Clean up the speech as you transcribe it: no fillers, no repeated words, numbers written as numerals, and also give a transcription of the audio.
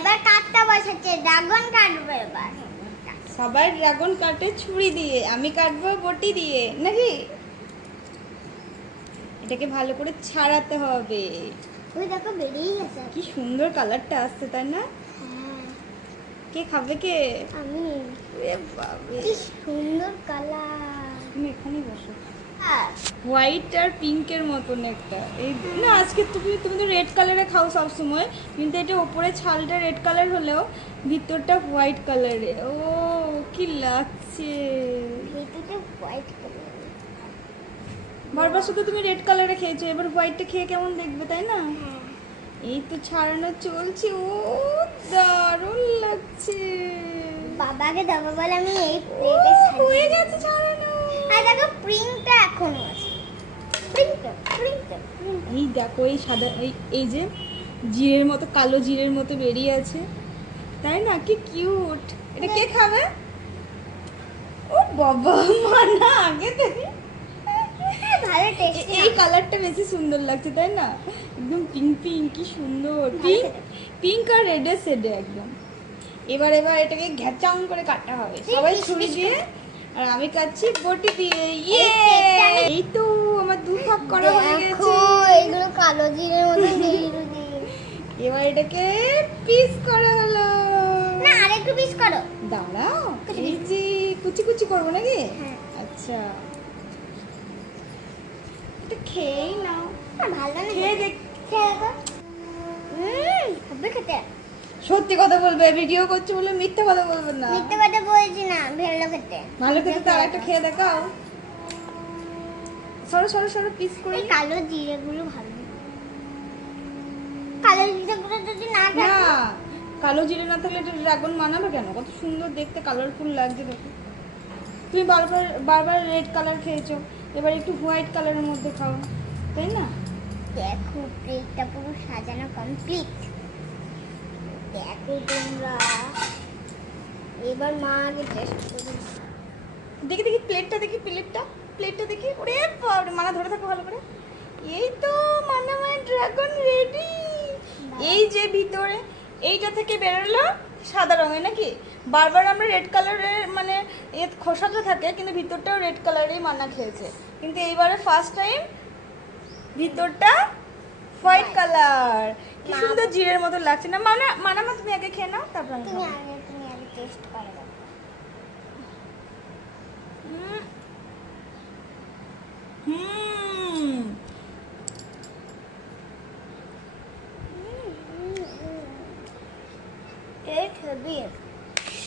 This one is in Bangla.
এবার কাটটা বসাচ্ছে, ড্রাগন কাটবে এবার। সবাই ড্রাগন কাটে ছুরি দিয়ে, আমি কাটবো বটি দিয়ে নাকি। এটাকে ভালো করে ছাড়াতে হবে। ওই দেখো বেরিয়ে গেছে। কি সুন্দর কালারটা আসছে তাই না? হ্যাঁ কে খাবে কে? আমি। এ বাবা, কি সুন্দর কালার। তুমি এখানেই বসো। আর হোয়াইট আর পিঙ্কের মতন একটা এই না, আজকে তুমি তো রেড কালারে খাও সব সময়, কিন্তু এটা উপরে ছালটা রেড কালার হলেও ভিতরটা হোয়াইট কালারে। ও কি লাগছে। ভিতরটা হোয়াইট কালার। বারবার শুধু তুমি রেড কালারে খেয়েছো, এবার হোয়াইটটা খেয়ে কেমন দেখবে তাই না? হ্যাঁ এই তো ছাড়ানো চলছে। ও দারুণ লাগছে। বাবাকে দেবো বলে আমি এই প্লেটে হয়ে গেছে ছাড়ানো। আর দেখো প্রিন্টটা এখনো আছে। প্রিন্টটা প্রিন্টটা এই দেখো এই সাদা এই যে জিরের মতো, কালো জিরের মতো বেরিয়ে আছে তাই না? কি কিউট। এটা কে খাবে? ও বাবা, মানা আগে থেকে ভালো টেস্ট। এই কালারটা বেশি সুন্দর লাগছে তাই না? একদম পিঙ্ক পিঙ্ক, কি সুন্দর পিঙ্ক আর রেডের শেডে একদম। এবার এটাকে ঘ্যাচাং করে কাটা হবে, সবাই ছুরি দিয়ে আর আমি কাটছি বটি দিয়ে। ইয়ে, এই তো আমার দু ভাগ করা হয়ে গেছে। এগুলো কালো জিরের মতো বেরিয়ে। এবার এটাকে পিস করা হলো। না আরেকটু পিস করো। দাঁড়াও, এই যে কুচি কুচি করবো নাকি? হ্যাঁ। আচ্ছা, এটা খেয়েই নাও। ভালো না খেয়ে দেখ। খেয়ে দেখো। হবে খেতে। সত্যি কথা বলবে, ভিডিও করছো বলে মিথ্যে কথা বলবে না। মিথ্যে কথা বলছি না, ভালো খেতে। ভালো খেতে তো আরেকটা খেয়ে দেখাও। সরো সরো সরো, পিস করে এই কালো জিরেগুলো ভালো। কালো জিরেগুলো যদি না না, থাকে। কালো জিরে না থাকলে এটা ড্রাগন মানাবে কেন? কত সুন্দর দেখতে, কালারফুল লাগছে দেখো। তুমি বারবার বারবার রেড কালার খেয়েছো, এবার একটু হোয়াইট কালারের মধ্যে খাও তাই না? দেখো প্লেটটা পুরো সাজানো কমপ্লিট। দেখো তোমরা, এবার মা আগে টেস্ট করবে। দেখি দেখি প্লেটটা দেখি, প্লেটটা দেখি। ওরে বাবা, মানা ধরে থাকো ভালো করে। এই তো মানা মায়ের ড্রাগন রেডি। এই যে ভিতরে এইটা থেকে বেরোলো সাদা রঙের নাকি, বারবার আমরা রেড কালারের মানে এর খোসাটা থাকে কিন্তু ভিতরটাও রেড কালারেই মানা খেয়েছে, কিন্তু এইবারে ফার্স্ট টাইম ভিতরটা হোয়াইট কালার। কি সুন্দর জিরের মতো লাগছে না? মানা মানা মা তুমি আগে খেয়ে নাও, তারপর আমি তুমি খাবো। আগে টেস্ট করে দাও। হুম, টেস্ট হেভি।